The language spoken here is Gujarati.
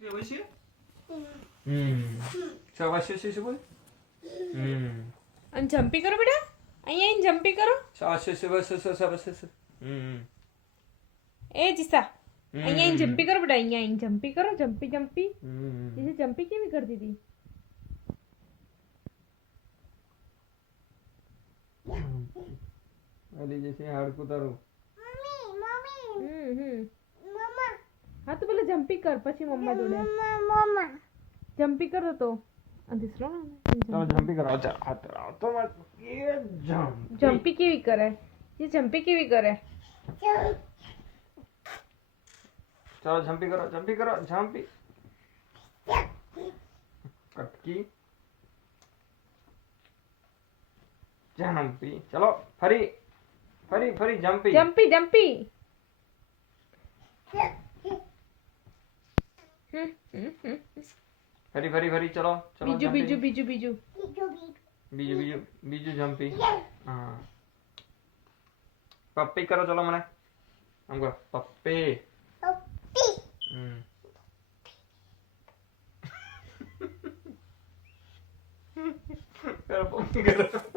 Şişe. શાબાશ શીશ બોલ અને જમ્પી કરો બેટા અહીંયા આવીને જમ્પી કરો શાબાશ શાબાશ શાબાશ એ જીસા અહીંયા આવીને જમ્પી કરો બેટા અહીંયા આવીને જમ્પી કરો જમ્પી જમ્પી જીસે જમ્પી કેવી કરતી હતી અલી જैसे હાડકું તારું હા તો પેલા જમ્પી કર પછી મમ્મા જોડે જમ્પી કરો તો દીસરો તમે જમ્પી કરો તો એ જમ્પી કેવી કરે જે જમ્પી કેવી કરે ચાલો જમ્પી કરો જમ્પી કટકી જમ્પી ચલો ફરી ફરી ફરી જમ્પી જમ્પી જમ્પી ફરી ફરી ફરી ચલો ચલો બીજું બીજું બીજું બીજું બીજું બીજું બીજું જમ્પી હા પપ્પી કરો ચલો મને આમ કહો પપ્પી કરો પપ્પી કરો